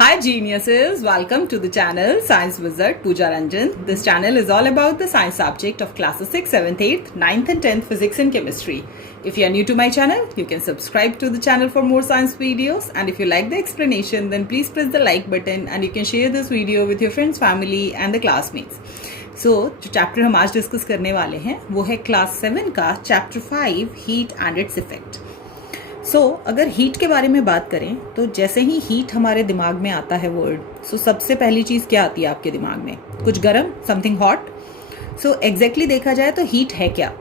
Hi geniuses, welcome to the channel Science Wizard Pooja Ranjan. This channel is all about the science subject of classes 6, 7th, 8th, 9th and 10th physics and chemistry. If you are new to my channel, you can subscribe to the channel for more science videos, and if you like the explanation then please press the like button and you can share this video with your friends, family and the classmates. So, जो chapter हम आज discuss करने वाले हैं वो है class 7 का chapter 5 heat and its effect. अगर हीट के बारे में बात करें तो जैसे ही हीट हमारे दिमाग में आता है वर्ड, सबसे पहली चीज़ क्या आती है आपके दिमाग में? कुछ गर्म, समथिंग हॉट. एग्जैक्टली देखा जाए तो हीट है क्या?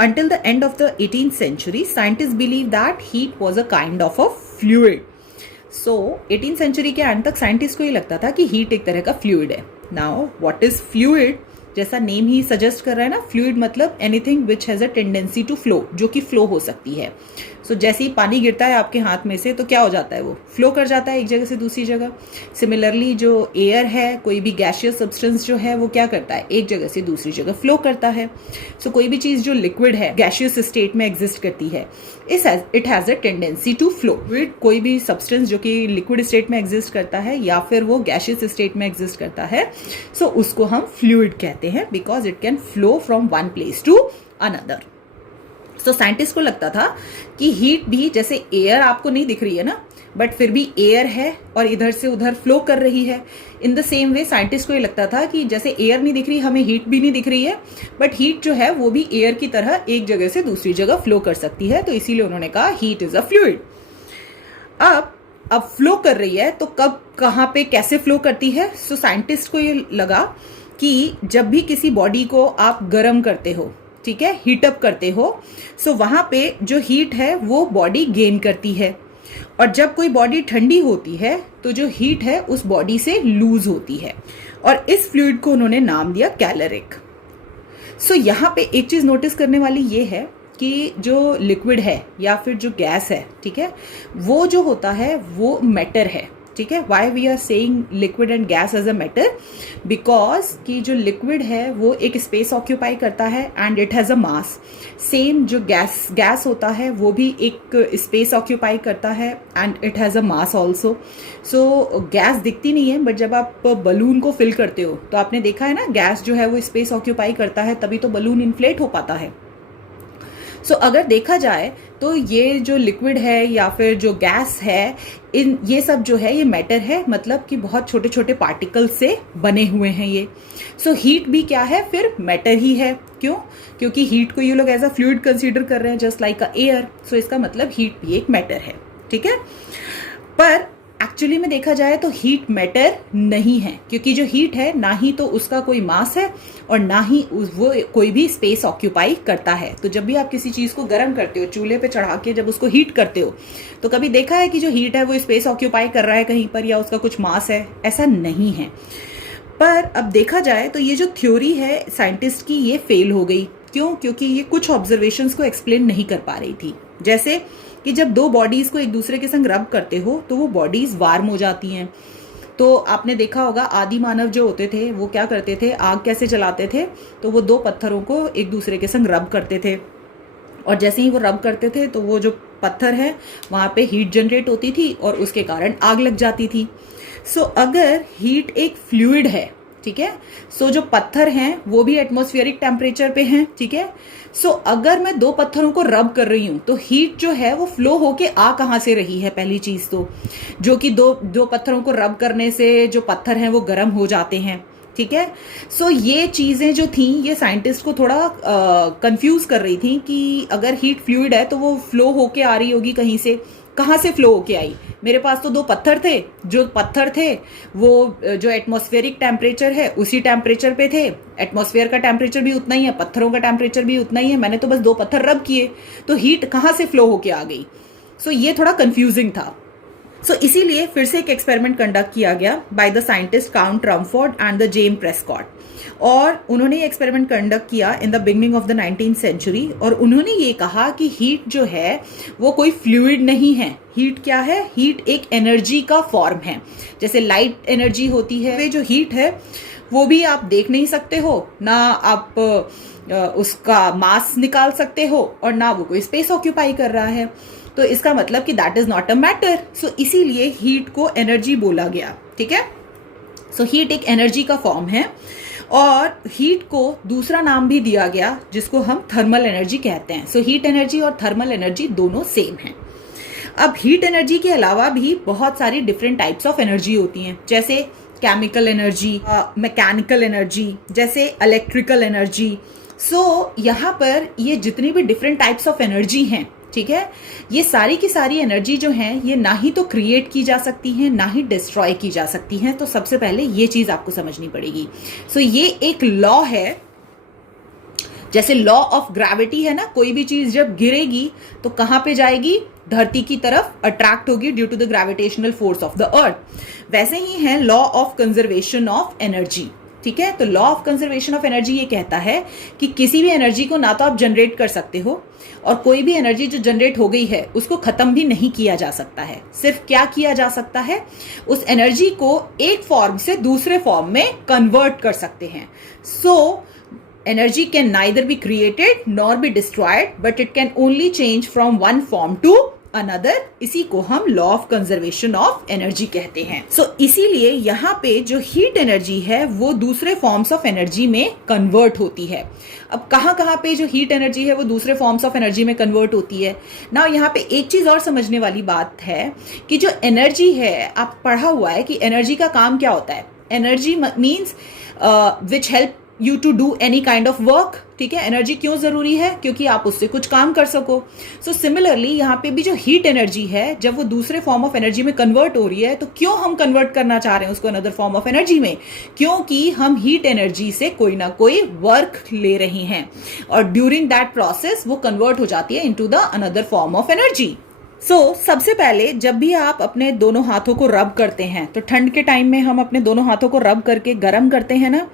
Until the end of the 18th century, scientists believed that heat was a kind of a fluid. 18th century के एंड तक साइंटिस्ट को ये लगता था कि हीट एक तरह का फ्लूइड है. Now what is fluid? जैसा नेम ही सजेस्ट कर रहा है ना, फ्लूइड मतलब anything which has a tendency to flow, जो कि फ्लो हो सकती है. जैसे ही पानी गिरता है आपके हाथ में से तो क्या हो जाता है? वो फ्लो कर जाता है एक जगह से दूसरी जगह. सिमिलरली जो एयर है, कोई भी गैशियस सब्सटेंस जो है वो क्या करता है? एक जगह से दूसरी जगह फ्लो करता है. कोई भी चीज जो लिक्विड है, गैशियस स्टेट में एग्जिस्ट करती है, it has a tendency to flow. कोई भी सब्सटेंस जो कि लिक्विड स्टेट में एग्जिस्ट करता है या फिर वो गैशियस स्टेट में एग्जिस्ट करता है, उसको हम फ्लूइड कहते हैं because it can flow from one place to another. Scientist को लगता था कि हीट भी जैसे एयर आपको नहीं दिख रही है ना, बट फिर भी एयर है और इधर से उधर फ्लो कर रही है. In the same way scientist को ये लगता था कि जैसे एयर नहीं दिख रही, हमें हीट भी नहीं दिख रही है, बट हीट जो है वो भी एयर की तरह एक जगह से दूसरी जगह फ्लो कर सकती है. तो इसीलिए उन्होंने कहा हीट इज अ फ्लूइड. अब फ्लो कर रही है तो कब, कहाँ पे, कैसे फ्लो करती है? साइंटिस्ट को ये लगा कि जब भी किसी बॉडी को आप गर्म करते हो, ठीक है, हीटअप करते हो, वहां पे जो हीट है वो बॉडी गेन करती है, और जब कोई बॉडी ठंडी होती है तो जो हीट है उस बॉडी से लूज होती है, और इस फ्लूइड को उन्होंने नाम दिया कैलोरिक. यहाँ पे एक चीज नोटिस करने वाली ये है कि जो लिक्विड है या फिर जो गैस है, ठीक है, वो जो होता है वो मैटर है. ठीक है, why we are saying liquid and gas as a matter? Because कि जो लिक्विड है वो एक स्पेस ऑक्यूपाई करता है and it has a mass. Same जो गैस होता है वो भी एक स्पेस ऑक्यूपाई करता है and it has a mass also. Gas दिखती नहीं है, बट जब आप बलून को फिल करते हो तो आपने देखा है ना, गैस जो है वो स्पेस ऑक्यूपाई करता है, तभी तो बलून इन्फ्लेट हो पाता है. अगर देखा जाए तो ये जो लिक्विड है या फिर जो गैस है, ये सब जो है ये मैटर है, मतलब कि बहुत छोटे छोटे पार्टिकल से बने हुए हैं ये. हीट भी क्या है? फिर मैटर ही है. क्यों? क्योंकि हीट को ये लोग एज अ फ्लूइड कंसीडर कर रहे हैं, जस्ट लाइक अ एयर. इसका मतलब हीट भी एक मैटर है. ठीक है, पर एक्चुअली में देखा जाए तो हीट मैटर नहीं है, क्योंकि जो हीट है ना ही तो उसका कोई मास है और ना ही वो कोई भी स्पेस ऑक्यूपाई करता है. तो जब भी आप किसी चीज को गर्म करते हो, चूल्हे पे चढ़ा के जब उसको हीट करते हो, तो कभी देखा है कि जो हीट है वो स्पेस ऑक्यूपाई कर रहा है कहीं पर या उसका कुछ मास है? ऐसा नहीं है. पर अब देखा जाए तो ये जो थ्योरी है साइंटिस्ट की, ये फेल हो गई. क्यों? क्योंकि ये कुछ ऑब्जर्वेशंस को एक्सप्लेन नहीं कर पा रही थी. जैसे कि जब दो बॉडीज को एक दूसरे के संग रब करते हो तो वो बॉडीज वार्म हो जाती हैं. तो आपने देखा होगा आदि मानव जो होते थे वो क्या करते थे, आग कैसे जलाते थे? तो वो दो पत्थरों को एक दूसरे के संग रब करते थे, और जैसे ही वो रब करते थे तो वो जो पत्थर है वहां पे हीट जनरेट होती थी और उसके कारण आग लग जाती थी. अगर हीट एक फ्लूइड है, ठीक है, जो पत्थर हैं वो भी एटमॉस्फेरिक टेम्परेचर पे हैं, ठीक है. अगर मैं दो पत्थरों को रब कर रही हूं तो हीट जो है वो फ्लो होके आ कहां से रही है? पहली चीज तो जो कि दो पत्थरों को रब करने से जो पत्थर हैं वो गर्म हो जाते हैं. ठीक है, ये चीजें जो थी ये साइंटिस्ट को थोड़ा कंफ्यूज कर रही थी कि अगर हीट फ्लूइड है तो वो फ्लो होके आ रही होगी कहीं से. कहाँ से फ्लो होके आई? मेरे पास तो दो पत्थर थे, जो पत्थर थे वो जो एटमॉस्फेरिक टेम्परेचर है उसी टेम्परेचर पे थे. एटमॉस्फेयर का टेम्परेचर भी उतना ही है, पत्थरों का टेम्परेचर भी उतना ही है, मैंने तो बस दो पत्थर रब किए, तो हीट कहाँ से फ्लो होके आ गई? ये थोड़ा कंफ्यूजिंग था. इसीलिए फिर से एक एक्सपेरिमेंट कंडक्ट किया गया by the scientist count Rumford and the James Prescott, और उन्होंने ये एक्सपेरिमेंट कंडक्ट किया in the beginning of the 19th century. और उन्होंने ये कहा कि हीट जो है वो कोई फ्लूइड नहीं है. हीट क्या है? हीट एक एनर्जी का फॉर्म है. जैसे लाइट एनर्जी होती है, वे जो हीट है वो भी आप देख नहीं सकते हो, ना आप उसका मास निकाल सकते हो और ना वो कोई स्पेस ऑक्यूपाई कर रहा है. तो इसका मतलब कि that is not a matter, so इसीलिए हीट को एनर्जी बोला गया, ठीक है। सो हीट एक एनर्जी का फॉर्म है और हीट को दूसरा नाम भी दिया गया जिसको हम थर्मल एनर्जी कहते हैं। सो हीट एनर्जी और थर्मल एनर्जी दोनों सेम हैं। अब हीट एनर्जी के अलावा भी बहुत सारी डिफरेंट टाइप्स ऑफ एनर्जी होती हैं, जैसे केमिकल एनर्जी, मैकेनिकल एनर्जी, जैसे इलेक्ट्रिकल एनर्जी। सो यहाँ पर ये जितनी भी डिफरेंट टाइप्स ऑफ एनर्जी हैं, ठीक है, ये सारी की सारी एनर्जी जो हैं ये ना ही तो क्रिएट की जा सकती हैं ना ही डिस्ट्रॉय की जा सकती हैं। तो सबसे पहले ये चीज आपको समझनी पड़ेगी। सो ये एक लॉ है, जैसे लॉ ऑफ ग्रेविटी है ना, कोई भी चीज जब गिरेगी तो कहां पे जाएगी, धरती की तरफ अट्रैक्ट होगी due to the gravitational force of the earth. वैसे ही है law of conservation of energy, ठीक है। तो law of conservation of energy ये कहता है कि किसी भी एनर्जी को ना तो आप जनरेट कर सकते हो और कोई भी एनर्जी जो जनरेट हो गई है उसको खत्म भी नहीं किया जा सकता है। सिर्फ क्या किया जा सकता है, उस एनर्जी को एक फॉर्म से दूसरे फॉर्म में कन्वर्ट कर सकते हैं। सो energy can neither be created nor be destroyed, but it can only change from one form to another। इसी को हम law of conservation of energy कहते हैं। सो इसीलिए यहाँ पे जो हीट एनर्जी है वो दूसरे फॉर्म्स ऑफ एनर्जी में कन्वर्ट होती है। अब कहाँ पे जो हीट एनर्जी है वो दूसरे फॉर्म्स ऑफ एनर्जी में कन्वर्ट होती है ना। यहाँ पे एक चीज और समझने वाली बात है कि जो एनर्जी है, आप पढ़ा हुआ है कि एनर्जी का काम क्या होता है। Energy means which help you to do any kind of work, ठीक है। एनर्जी क्यों जरूरी है, क्योंकि आप उससे कुछ काम कर सको। सो सिमिलरली यहाँ पे भी जो हीट एनर्जी है जब वो दूसरे फॉर्म ऑफ एनर्जी में कन्वर्ट हो रही है, तो क्यों हम कन्वर्ट करना चाह रहे हैं उसको अनदर फॉर्म ऑफ एनर्जी में, क्योंकि हम हीट एनर्जी से कोई ना कोई वर्क ले रहे हैं और ड्यूरिंग दैट प्रोसेस वो कन्वर्ट हो जाती है into the another form of energy. सबसे पहले जब भी आप अपने दोनों हाथों को रब करते हैं, तो ठंड के टाइम में हम अपने दोनों हाथों को रब करके गर्म करते हैं ना।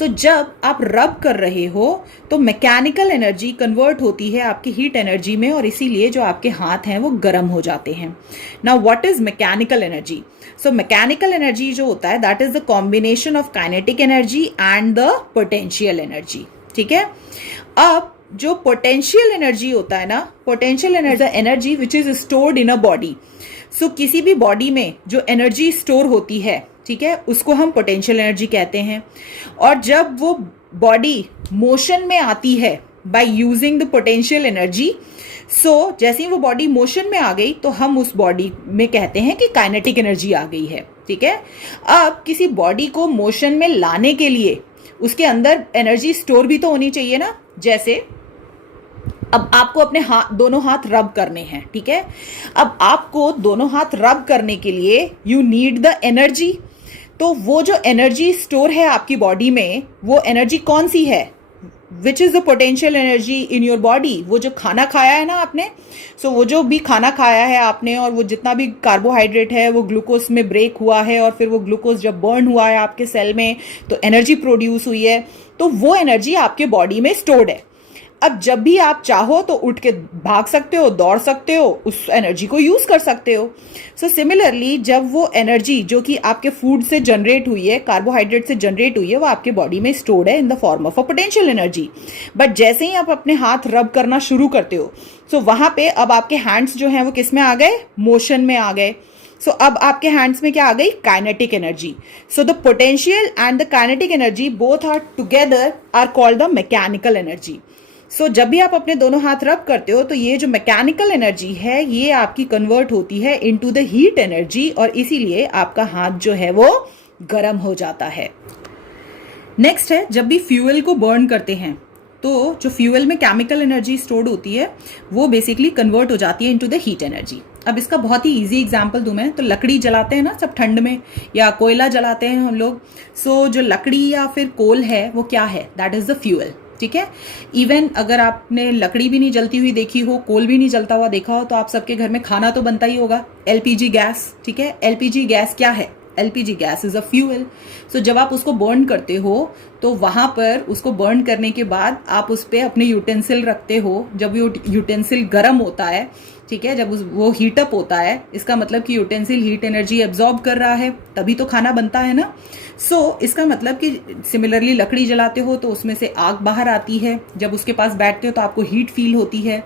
जब आप रब कर रहे हो तो मैकेनिकल एनर्जी कन्वर्ट होती है आपकी हीट एनर्जी में और इसीलिए जो आपके हाथ हैं वो गर्म हो जाते हैं। Now what is mechanical energy? Mechanical energy जो होता है that is the combination of kinetic energy and the potential energy, ठीक है। अब जो पोटेंशियल एनर्जी होता है ना, potential energy which is stored in a body. किसी भी बॉडी में जो एनर्जी स्टोर होती है, ठीक है, उसको हम पोटेंशियल एनर्जी कहते हैं। और जब वो बॉडी मोशन में आती है by using the potential energy, जैसे ही वो बॉडी मोशन में आ गई तो हम उस बॉडी में कहते हैं कि काइनेटिक एनर्जी आ गई है, ठीक है। अब किसी बॉडी को मोशन में लाने के लिए उसके अंदर एनर्जी स्टोर भी तो होनी चाहिए ना। जैसे अब आपको अपने दोनों हाथ रब करने हैं, ठीक है। अब आपको दोनों हाथ रब करने के लिए यू नीड द एनर्जी। तो वो जो एनर्जी स्टोर है आपकी बॉडी में, वो एनर्जी कौन सी है? Which is the potential energy in your body. वो जो खाना खाया है ना आपने, वो जो भी खाना खाया है आपने और वो जितना भी कार्बोहाइड्रेट है वो ग्लूकोज में ब्रेक हुआ है और फिर वो ग्लूकोज जब बर्न हुआ है आपके सेल में तो एनर्जी प्रोड्यूस हुई है, तो वो एनर्जी आपके बॉडी में स्टोर्ड है। अब जब भी आप चाहो तो उठ के भाग सकते हो, दौड़ सकते हो, उस एनर्जी को यूज कर सकते हो। सिमिलरली जब वो एनर्जी जो कि आपके फूड से जनरेट हुई है, कार्बोहाइड्रेट से जनरेट हुई है, वो आपके बॉडी में स्टोर्ड है in the form of a potential energy. But जैसे ही आप अपने हाथ रब करना शुरू करते हो, वहां पे अब आपके हैंड्स जो हैं वो किस में आ गए? मोशन में आ गए। अब आपके हैंड्स में क्या आ गई? Kinetic energy. The potential and the kinetic energy both are together are called the mechanical energy. जब भी आप अपने दोनों हाथ रब करते हो तो ये जो मैकेनिकल एनर्जी है ये आपकी कन्वर्ट होती है इनटू द हीट एनर्जी और इसीलिए आपका हाथ जो है वो गर्म हो जाता है। नेक्स्ट है, जब भी फ्यूल को बर्न करते हैं तो जो फ्यूल में केमिकल एनर्जी स्टोर्ड होती है वो बेसिकली कन्वर्ट हो जाती है इनटू द हीट एनर्जी। अब इसका बहुत ही इजी एग्जांपल दूं मैं, तो लकड़ी जलाते हैं ना सब ठंड में, या कोयला जलाते हैं हम लोग। जो लकड़ी या फिर कोल है वो क्या है? दैट इज द फ्यूल, ठीक है। इवन अगर आपने लकड़ी भी नहीं जलती हुई देखी हो, कोल भी नहीं जलता हुआ देखा हो, तो आप सबके घर में खाना तो बनता ही होगा। एलपीजी गैस, ठीक है। एलपीजी गैस क्या है? LPG gas is a fuel. So जब आप उसको बर्न करते हो तो वहां पर उसको बर्न करने के बाद आप उस पर अपने यूटेंसिल रखते हो। जब वो यूटेंसिल गर्म होता है, ठीक है, जब वो हीट अप होता है, इसका मतलब कि यूटेंसिल हीट एनर्जी एब्जॉर्ब कर रहा है, तभी तो खाना बनता है ना। सो इसका मतलब कि सिमिलरली लकड़ी जलाते हो तो उसमें से आग बाहर आती है, जब उसके पास बैठते हो तो आपको हीट फील होती है।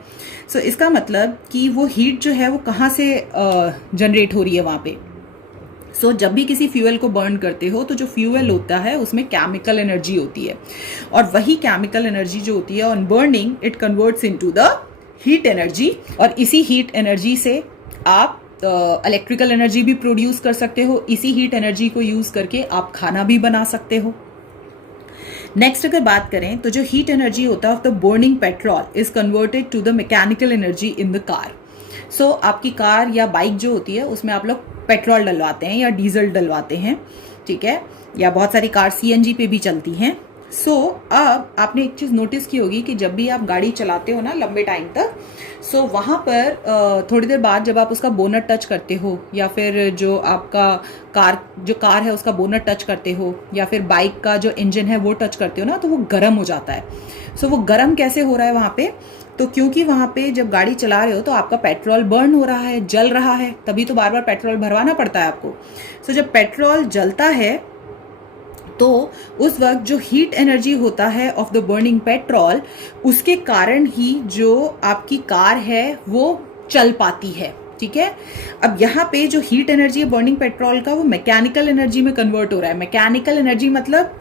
सो इसका मतलब कि वो हीट जो है वो कहाँ से जनरेट हो रही है वहाँ पे। सो जब भी किसी फ्यूल को बर्न करते हो तो जो फ्यूल होता है उसमें केमिकल एनर्जी होती है, और वही केमिकल एनर्जी जो होती है on burning it converts into the heat energy, और इसी हीट एनर्जी से आप इलेक्ट्रिकल एनर्जी भी प्रोड्यूस कर सकते हो। इसी हीट एनर्जी को यूज करके आप खाना भी बना सकते हो। नेक्स्ट अगर बात करें तो जो हीट एनर्जी होता है of the burning petrol is converted to the mechanical energy in the car. So आपकी कार या बाइक जो होती है उसमें आप लोग पेट्रोल डलवाते हैं या डीजल डलवाते हैं, ठीक है, या बहुत सारी कार CNG पे भी चलती हैं। सो अब आपने एक चीज़ नोटिस की होगी कि जब भी आप गाड़ी चलाते हो ना लंबे टाइम तक, सो वहाँ पर थोड़ी देर बाद जब आप उसका बोनट टच करते हो, या फिर जो आपका कार है उसका बोनट टच करते हो, या फिर बाइक का जो इंजन है वो टच करते हो ना, तो वो गर्म हो जाता है। सो वो गर्म कैसे हो रहा है वहाँ पे, तो क्योंकि वहाँ पे जब गाड़ी चला रहे हो तो आपका पेट्रोल बर्न हो रहा है, जल रहा है, तभी तो बार बार पेट्रोल भरवाना पड़ता है आपको। सो जब पेट्रोल जलता है तो उस वक्त जो हीट एनर्जी होता है ऑफ द बर्निंग पेट्रोल, उसके कारण ही जो आपकी कार है वो चल पाती है, ठीक है। अब यहाँ पे जो हीट एनर्जी है बर्निंग पेट्रोल का वो मैकेनिकल एनर्जी में कन्वर्ट हो रहा है। मैकेनिकल एनर्जी मतलब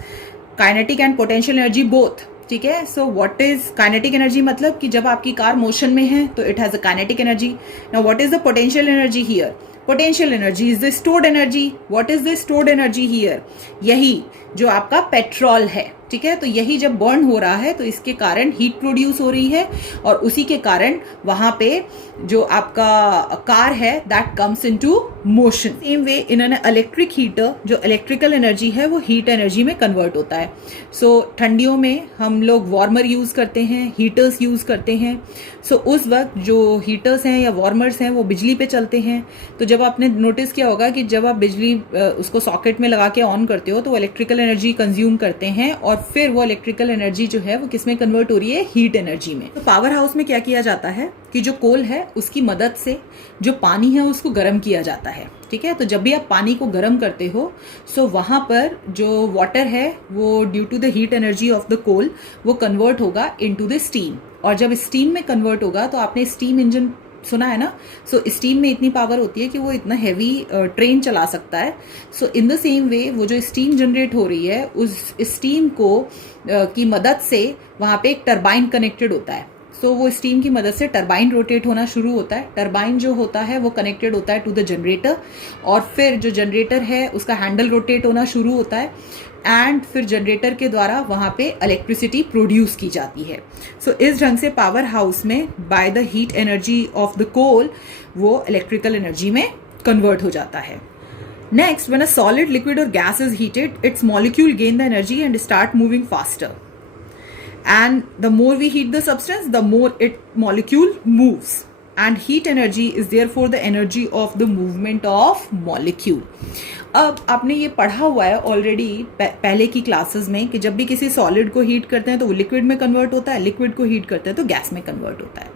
kinetic and potential energy both, ठीक है। So what is kinetic energy, मतलब कि जब आपकी कार मोशन में है तो it has a kinetic energy. Now what is the potential energy here? Potential energy is the stored energy. What is the stored energy here? यही जो आपका पेट्रोल है, ठीक है। तो यही जब बर्न हो रहा है तो इसके कारण हीट प्रोड्यूस हो रही है, और उसी के कारण वहां पे जो आपका कार है that comes into motion. Same way in an electric heater जो इलेक्ट्रिकल एनर्जी है वो हीट एनर्जी में कन्वर्ट होता है। सो ठंडियों में हम लोग वार्मर यूज करते हैं, हीटर्स यूज करते हैं। सो उस वक्त जो हीटर्स हैं या वार्मर्स हैं वो बिजली पे चलते हैं। तो जब आपने नोटिस किया होगा कि जब आप बिजली उसको सॉकेट में लगा के ऑन करते हो तो इलेक्ट्रिकल एनर्जी कंज्यूम करते हैं, और फिर वो इलेक्ट्रिकल एनर्जी जो है वो किस में कन्वर्ट हो रही है? हीट एनर्जी में। तो पावर हाउस में क्या किया जाता है कि जो कोल है उसकी मदद से जो पानी है उसको गर्म किया जाता है, ठीक है। तो जब भी आप पानी को गर्म करते हो सो वहां पर जो वाटर है वो due to the heat energy of the coal वो कन्वर्ट होगा इनटू द स्टीम, और जब स्टीम में कन्वर्ट होगा तो आपने स्टीम इंजन सुना है ना। सो स्टीम में इतनी पावर होती है कि वो इतना हैवी ट्रेन चला सकता है। सो इन द सेम वे वो जो स्टीम जनरेट हो रही है उस स्टीम को की मदद से वहां पे एक टरबाइन कनेक्टेड होता है। सो वो स्टीम की मदद से टरबाइन रोटेट होना शुरू होता है। टरबाइन जो होता है वो कनेक्टेड होता है टू द जनरेटर, और फिर जो जनरेटर है उसका हैंडल रोटेट होना शुरू होता है, एंड फिर जनरेटर के द्वारा वहां पे इलेक्ट्रिसिटी प्रोड्यूस की जाती है। सो इस ढंग से पावर हाउस में by the heat energy of the coal वो इलेक्ट्रिकल एनर्जी में कन्वर्ट हो जाता है। Next, when a solid, liquid और gas is heated, its molecule gain the energy and start moving faster, and the more we heat the substance the more it molecule moves, and heat energy is therefore the energy of the movement of molecule। अब आपने ये पढ़ा हुआ है already पहले की classes में कि जब भी किसी सॉलिड को हीट करते हैं तो वो लिक्विड में कन्वर्ट होता है, लिक्विड को हीट करते हैं तो गैस में कन्वर्ट होता है।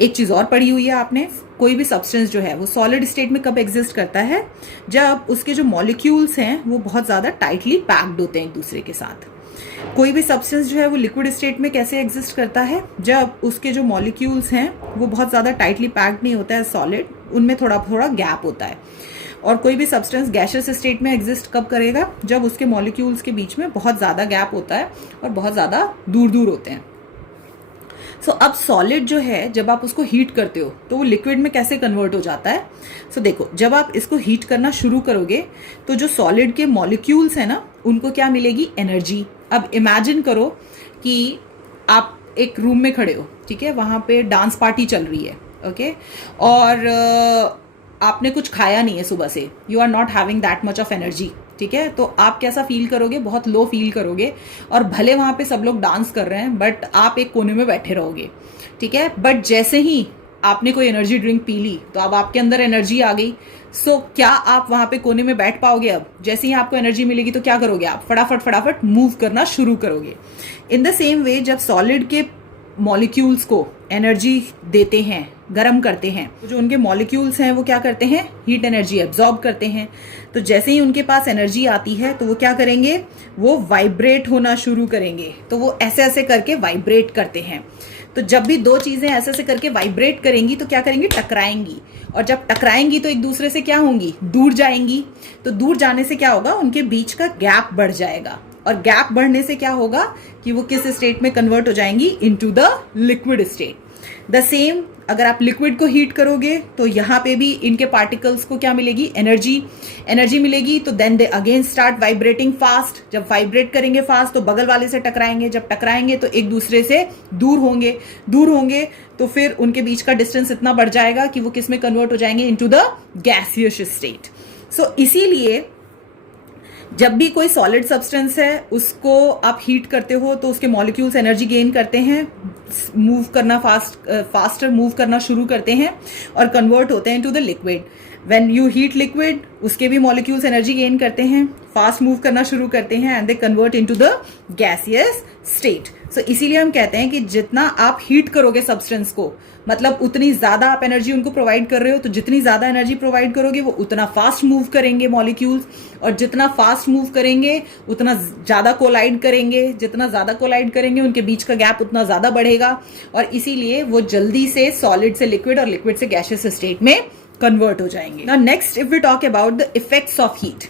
एक चीज और पढ़ी हुई है आपने, कोई भी सब्सटेंस जो है वो सॉलिड स्टेट में कब एग्जिस्ट करता है? जब उसके जो मॉलिक्यूल्स हैं वो बहुत ज्यादा टाइटली पैक्ड होते हैं एक दूसरे के साथ। कोई भी सब्सटेंस जो है वो लिक्विड स्टेट में कैसे एग्जिस्ट करता है? जब उसके जो मॉलिक्यूल्स हैं वो बहुत ज़्यादा टाइटली पैक्ड नहीं होता है सॉलिड, उनमें थोड़ा थोड़ा गैप होता है। और कोई भी सब्सटेंस गैसियस स्टेट में एग्जिस्ट कब करेगा? जब उसके मॉलिक्यूल्स के बीच में बहुत ज़्यादा गैप होता है और बहुत ज़्यादा दूर दूर होते हैं। सो अब सॉलिड जो है जब आप उसको हीट करते हो तो वो लिक्विड में कैसे कन्वर्ट हो जाता है? सो देखो, जब आप इसको हीट करना शुरू करोगे तो जो सॉलिड के मॉलिक्यूल्स हैं ना उनको क्या मिलेगी? एनर्जी। अब इमेजिन करो कि आप एक रूम में खड़े हो, ठीक है, वहां पे डांस पार्टी चल रही है, ओके, और आपने कुछ खाया नहीं है सुबह से, you are not having that much of energy, ठीक है। तो आप कैसा फील करोगे? बहुत लो फील करोगे, और भले वहां पे सब लोग डांस कर रहे हैं बट आप एक कोने में बैठे रहोगे, ठीक है। बट जैसे ही आपने कोई एनर्जी ड्रिंक पी ली तो अब आपके अंदर एनर्जी आ गई। सो क्या आप वहां पे कोने में बैठ पाओगे? अब जैसे ही आपको एनर्जी मिलेगी तो क्या करोगे? आप फटाफट फटाफट मूव करना शुरू करोगे। इन द सेम वे जब सॉलिड के मॉलिक्यूल्स को एनर्जी देते हैं, गर्म करते हैं, तो जो उनके मॉलिक्यूल्स हैं वो क्या करते हैं? हीट एनर्जी एब्जॉर्ब करते हैं। तो जैसे ही उनके पास एनर्जी आती है तो वो क्या करेंगे? वो वाइब्रेट होना शुरू करेंगे। तो वो ऐसे ऐसे करके वाइब्रेट करते हैं। तो जब भी दो चीजें ऐसे ऐसे करके वाइब्रेट करेंगी तो क्या करेंगी? टकराएंगी। और जब टकराएंगी तो एक दूसरे से क्या होंगी? दूर जाएंगी। तो दूर जाने से क्या होगा? उनके बीच का गैप बढ़ जाएगा। और गैप बढ़ने से क्या होगा कि वो किस स्टेट में कन्वर्ट हो जाएंगी? Into the liquid state. The same अगर आप लिक्विड को हीट करोगे तो यहाँ पे भी इनके पार्टिकल्स को क्या मिलेगी? एनर्जी मिलेगी। तो then they again start vibrating fast. जब वाइब्रेट करेंगे फास्ट तो बगल वाले से टकराएंगे। जब टकराएंगे तो एक दूसरे से दूर होंगे तो फिर उनके बीच का डिस्टेंस इतना बढ़ जाएगा कि वो किस में कन्वर्ट हो जाएंगे? Into the gaseous state. So इसीलिए जब भी कोई सॉलिड सब्सटेंस है उसको आप हीट करते हो तो उसके मॉलिक्यूल्स एनर्जी गेन करते हैं, मूव करना फास्टर मूव करना शुरू करते हैं और कन्वर्ट होते हैं to the liquid. When you heat liquid उसके भी मॉलिक्यूल्स एनर्जी गेन करते हैं, फास्ट मूव करना शुरू करते हैं and they convert into the gaseous state. So इसीलिए हम कहते हैं कि जितना आप हीट करोगे सब्सटेंस को, मतलब उतनी ज्यादा आप एनर्जी उनको प्रोवाइड कर रहे हो। तो जितनी ज्यादा एनर्जी प्रोवाइड करोगे वो उतना फास्ट मूव करेंगे मॉलिक्यूल्स, और जितना फास्ट मूव करेंगे उतना ज्यादा कोलाइड करेंगे। जितना ज्यादा कोलाइड करेंगे उनके बीच का गैप उतना ज्यादा बढ़ेगा और इसीलिए वो जल्दी से सॉलिड से लिक्विड और लिक्विड से गैसियस स्टेट में कन्वर्ट हो जाएंगे। Now next if we talk about the effects of heat.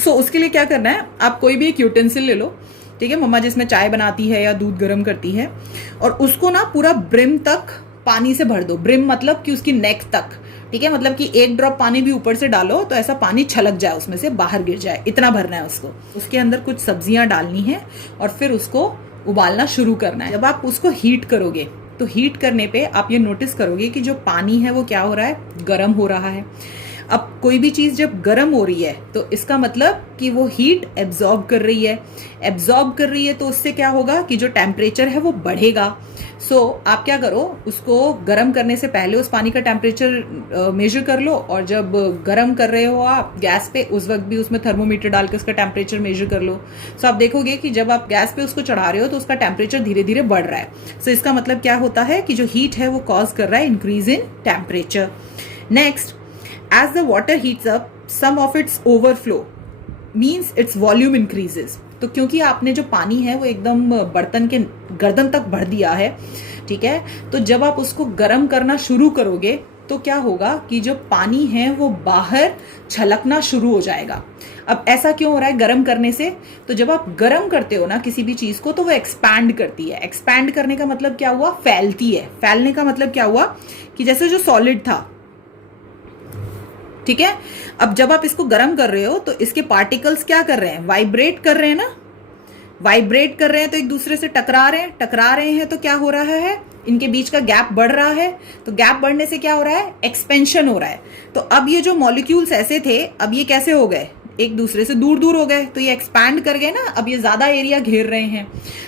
So उसके लिए क्या करना है? आप कोई भी एक यूटेंसिल ले लो, ठीक है, मम्मा जिसमें चाय बनाती है या दूध गर्म करती है, और उसको ना पूरा ब्रिम तक पानी से भर दो। ब्रिम मतलब कि उसकी नेक तक, ठीक है, मतलब कि एक ड्रॉप पानी भी ऊपर से डालो तो ऐसा पानी छलक जाए, उसमें से बाहर गिर जाए, इतना भरना है उसको। उसके अंदर कुछ सब्जियां डालनी है और फिर उसको उबालना शुरू करना है। जब आप उसको हीट करोगे तो हीट करने पे आप ये नोटिस करोगे कि जो पानी है वो क्या हो रहा है? गर्म हो रहा है। अब कोई भी चीज जब गर्म हो रही है तो इसका मतलब कि वो हीट एब्जॉर्ब कर रही है। तो उससे क्या होगा कि जो टेम्परेचर है वो बढ़ेगा। सो आप क्या करो, उसको गर्म करने से पहले उस पानी का टेम्परेचर मेजर कर लो, और जब गर्म कर रहे हो आप गैस पे उस वक्त भी उसमें थर्मोमीटर डाल के उसका टेम्परेचर मेजर कर लो। सो आप देखोगे कि जब आप गैस पे उसको चढ़ा रहे हो तो उसका टेम्परेचर धीरे धीरे बढ़ रहा है। सो इसका मतलब क्या होता है कि जो हीट है वो कॉज कर रहा है increase in temperature. Next, as the water heats up, some of its overflow means its volume increases। तो क्योंकि आपने जो पानी है वो एकदम बर्तन के गर्दन तक भर दिया है, ठीक है, तो जब आप उसको गर्म करना शुरू करोगे तो क्या होगा कि जो पानी है वो बाहर छलकना शुरू हो जाएगा। अब ऐसा क्यों हो रहा है गर्म करने से? तो जब आप गर्म करते हो ना किसी भी चीज को तो वो एक्सपैंड करती है। एक्सपैंड करने का मतलब क्या हुआ? फैलती है। फैलने का मतलब क्या हुआ कि जैसे जो सॉलिड था, ठीक है, अब जब आप इसको गर्म कर रहे हो तो इसके पार्टिकल्स क्या कर रहे हैं? वाइब्रेट कर रहे हैं ना। वाइब्रेट कर रहे हैं तो एक दूसरे से टकरा रहे हैं तो क्या हो रहा है? इनके बीच का गैप बढ़ रहा है। तो गैप बढ़ने से क्या हो रहा है? एक्सपेंशन हो रहा है। तो अब ये जो मॉलिक्यूल्स ऐसे थे अब ये कैसे हो गए? एक दूसरे से दूर दूर हो गए, तो ये एक्सपैंड कर गए ना, अब ये ज्यादा एरिया घेर रहे हैं।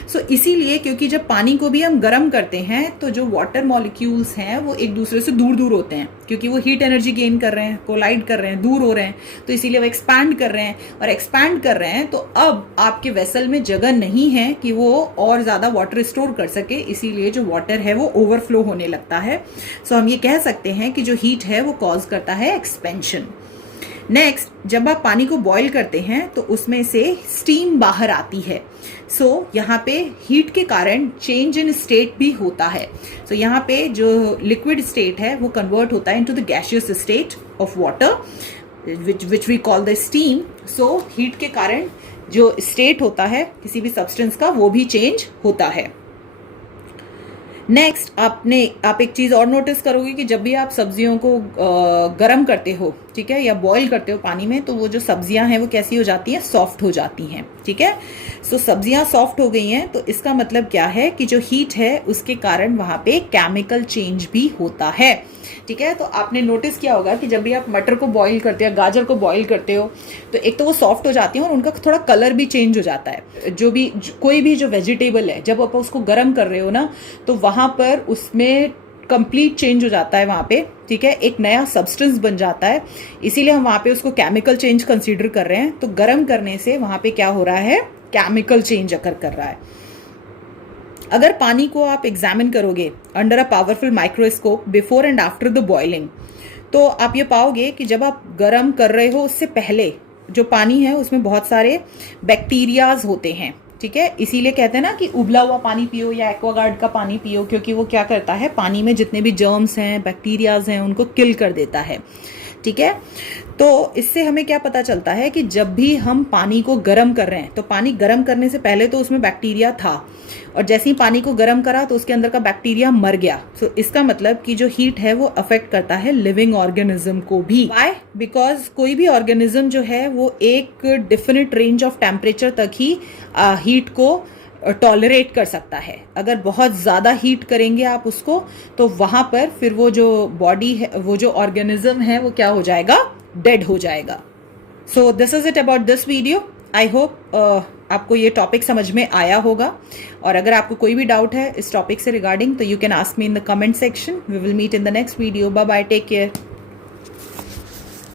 सो इसीलिए क्योंकि जब पानी को भी हम गर्म करते हैं तो जो वाटर मॉलिक्यूल्स हैं वो एक दूसरे से दूर दूर होते हैं, क्योंकि वो हीट एनर्जी गेन कर रहे हैं, कोलाइड कर रहे हैं, दूर हो रहे हैं, तो इसीलिए वो एक्सपैंड कर रहे हैं। और एक्सपैंड कर रहे हैं तो अब आपके वेसल में जगह नहीं है कि वो और ज्यादा वाटर स्टोर कर सके, इसीलिए जो वाटर है वो ओवरफ्लो होने लगता है। सो हम ये कह सकते हैं कि जो हीट है वो कॉज करता है एक्सपेंशन। नेक्स्ट, जब आप पानी को बॉईल करते हैं तो उसमें से स्टीम बाहर आती है। सो यहाँ पे हीट के कारण चेंज इन स्टेट भी होता है। सो यहाँ पे जो लिक्विड स्टेट है वो कन्वर्ट होता है into the gaseous state of water which we call the steam. So heat के कारण जो स्टेट होता है किसी भी सब्सटेंस का वो भी चेंज होता है। नेक्स्ट, आप एक चीज और नोटिस करोगे कि जब भी आप सब्जियों को गर्म करते हो, ठीक है, या बॉईल करते हो पानी में, तो वो जो सब्जियां हैं वो कैसी हो जाती हैं? सॉफ्ट हो जाती हैं, ठीक है। सो सब्जियां सॉफ्ट हो गई हैं तो इसका मतलब क्या है कि जो हीट है उसके कारण वहां पे केमिकल चेंज भी होता है, ठीक है। तो आपने नोटिस किया होगा कि जब भी आप मटर को बॉईल करते हो, गाजर को बॉईल करते हो, तो एक तो वो सॉफ्ट हो जाती है और उनका थोड़ा कलर भी चेंज हो जाता है। कोई भी जो वेजिटेबल है जब आप उसको गर्म कर रहे हो ना तो वहां पर उसमें कंप्लीट चेंज हो जाता है वहाँ पे, ठीक है, एक नया सब्सटेंस बन जाता है। इसीलिए हम वहाँ पे उसको केमिकल चेंज कंसीडर कर रहे हैं। तो गर्म करने से वहाँ पे क्या हो रहा है, केमिकल चेंज अकर कर रहा है। अगर पानी को आप एग्जामिन करोगे under a powerful microscope before and after the boiling, तो आप ये पाओगे कि जब आप गर्म कर रहे हो उससे पहले जो पानी है उसमें बहुत सारे बैक्टीरियाज होते हैं, ठीक है। इसीलिए कहते हैं ना कि उबला हुआ पानी पियो या एक्वागार्ड का पानी पियो, क्योंकि वो क्या करता है, पानी में जितने भी जर्म्स हैं, बैक्टीरियाज हैं, उनको किल कर देता है, ठीक है। तो इससे हमें क्या पता चलता है कि जब भी हम पानी को गर्म कर रहे हैं, तो पानी गर्म करने से पहले तो उसमें बैक्टीरिया था, और जैसे ही पानी को गर्म करा तो उसके अंदर का बैक्टीरिया मर गया। तो इसका मतलब कि जो हीट है वो अफेक्ट करता है लिविंग ऑर्गेनिज्म को भी। व्हाई? बिकॉज कोई भी ऑर्गेनिज्म जो है वो एक डेफिनेट रेंज ऑफ टेम्परेचर तक ही हीट को टॉलरेट कर सकता है। अगर बहुत ज़्यादा हीट करेंगे आप उसको, तो वहाँ पर फिर वो जो बॉडी है, वो जो ऑर्गेनिज्म है, वो क्या हो जाएगा, डेड हो जाएगा। So this is it about this video. I hope आपको ये टॉपिक समझ में आया होगा, और अगर आपको कोई भी डाउट है इस टॉपिक से रिगार्डिंग, तो you can ask me in the comment section. We will meet in the next video. Bye bye, take care.